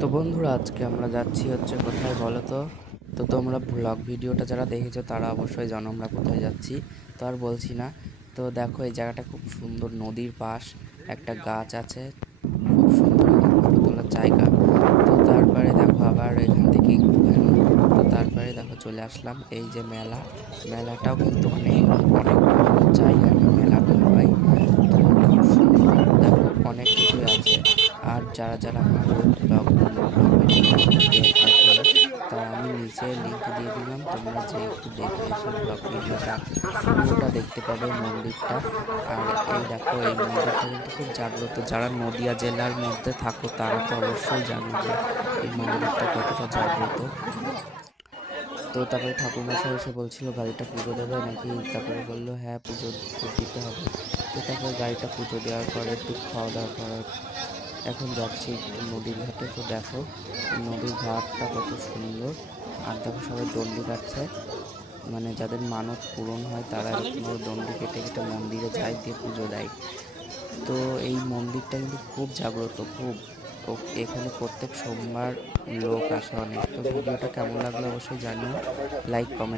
তো বন্ধুরা, আজকে আমরা যাচ্ছি হচ্ছে কোথায় বলো তো? তো তোমরা ব্লগ ভিডিওটা যারা দেখেছো তারা অবশ্যই জানো আমরা কোথায় যাচ্ছি। তো আর বলছি না। তো দেখো, এই জায়গাটা খুব সুন্দর, নদীর পাশ, একটা গাছ আছে, খুব সুন্দর এখানে ফটো তোলার জায়গা। তো তারপরে দেখো আবার এখান থেকে একটুখানি, তো তারপরে দেখো চলে আসলাম এই যে মেলা। মেলাটাও কিন্তু অনেক অনেক বড় জায়গা নিয়ে মেলাটা হয়। তো খুব সুন্দর, দেখো অনেক কিছুই আছে। আর যারা যারা আমার ওই ব্লগ ভিডিওটা এখনো দেখোনি, তা আমি নিচে লিংক দিয়ে দিলাম, তোমরা যে একটু দেখে এসে ব্লগ ভিডিওটা পুরোটা দেখতে পাবে মন্দিরটা। আর এই দেখো, এই মন্দিরটা কিন্তু খুব জাগ্রত। যারা নদিয়া জেলার মধ্যে থাকো তারা তো অবশ্যই জানো যে এই মন্দিরটা কতটা জাগ্রত। তো তারপরে ঠাকুরমশাই এসে বলছিল গাড়িটা পুজো দেবে নাকি, তারপরে বললো হ্যাঁ পুজো তো দিতে হবে। তো তারপরে গাড়িটা পুজো দেওয়ার পরে একটু খাওয়া দাওয়া করার এখন যাচ্ছি একটু নদীর ঘাটে। তো দেখো নদীর ঘাটটা কত সুন্দর। আর দেখো সবাই দণ্ডি কাটছে, মানে যাদের মানত পূরণ হয় তারা এরকমভাবে দণ্ডি কেটে কেটে মন্দিরে যায়, দিয়ে পুজো দেয়। তো এই মন্দিরটা কিন্তু খুব জাগ্রত, খুব। এখানে প্রত্যেক সোমবার লোক আসে অনেক। তো ভিডিওটা কেমন লাগলো অবশ্যই জানিও, লাইক কমেন্ট